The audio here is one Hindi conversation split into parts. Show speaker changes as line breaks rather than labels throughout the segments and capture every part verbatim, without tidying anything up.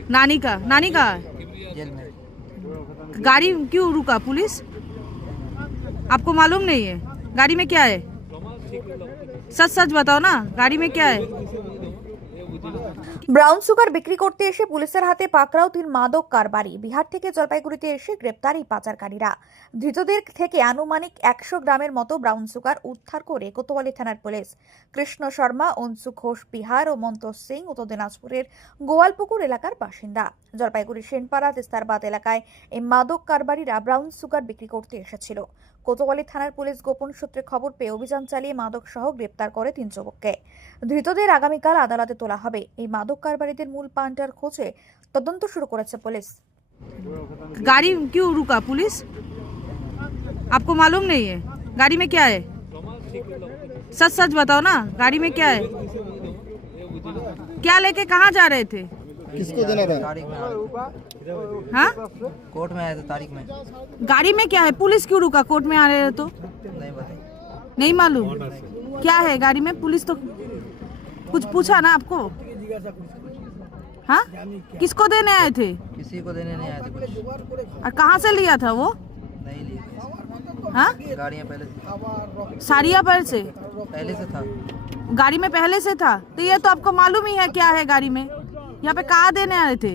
नानी का नानी का
जेल में।
गाड़ी क्यों रुका पुलिस? आपको मालूम नहीं है गाड़ी में क्या है? सच सच बताओ ना, गाड़ी में क्या है?
ব্রাউন সুগার বিক্রি করতে এসে পুলিশের হাতে পাকড়াও তিন মাদক কারবারি। বিহার থেকে জলপাইগুড়িতে এসে গ্রেপ্তার এই পাচারকারীরা। ধৃতদের থেকে আনুমানিক একশো গ্রামের মতো ব্রাউন সুগার উদ্ধার করে কোতোয়ালি থানার পুলিশ। কৃষ্ণ শর্মা, অঞ্জু ঘোষ বিহার ও মন্তোষ সিং উত্তর দিনাজপুরের গোয়ালপুকুর এলাকার বাসিন্দা। জলপাইগুড়ি সেনপাড়া তিস্তারবাদ এলাকায় এই মাদক কারবারিরা ব্রাউন সুগার বিক্রি করতে এসেছিল। কোতোয়ালি থানার পুলিশ গোপন সূত্রে খবর পেয়ে অভিযান চালিয়ে মাদক সহ গ্রেপ্তার করে তিন যুবককে। ধৃতদের আগামীকাল আদালতে তোলা হবে। এই মাদক কারবারিদের মূল পান্ডার খোঁজে তদন্ত শুরু করেছে পুলিশ।
गाड़ी क्यों रुका पुलिस? आपको मालूम नहीं है गाड़ी में क्या है? सच सच बताओ ना, गाड़ी में क्या है? क्या लेके कहाँ जा रहे थे?
किसको देना था?
तारीख में
हाँ,
कोर्ट में आए थे तारीख में।
गाड़ी में क्या है? पुलिस क्यों रुका? कोर्ट में आ रहे हो तो
नहीं बताई।
नहीं मालूम क्या है गाड़ी में? पुलिस तो कुछ पूछा ना आपको? हाँ, किसको देने आए थे?
किसी को देने नहीं आए थे कुछ।
और कहाँ से लिया था वो?
नहीं लिए
हाँ,
गाड़ियाँ पहले से
सारिया पर से
पहले से था।
गाड़ी में पहले से था, तो ये तो आपको मालूम ही है क्या है गाड़ी में। यहाँ पे कहाँ देने आए थे?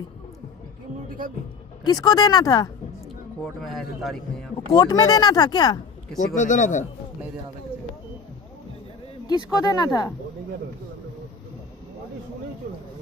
किसको देना था?
कोर्ट में आए थे तारीख में। यहाँ
कोर्ट में देना था क्या?
किसी
कोर्ट
को
में
नहीं
देना था?
नहीं देना था किसी को।
किसको देना था?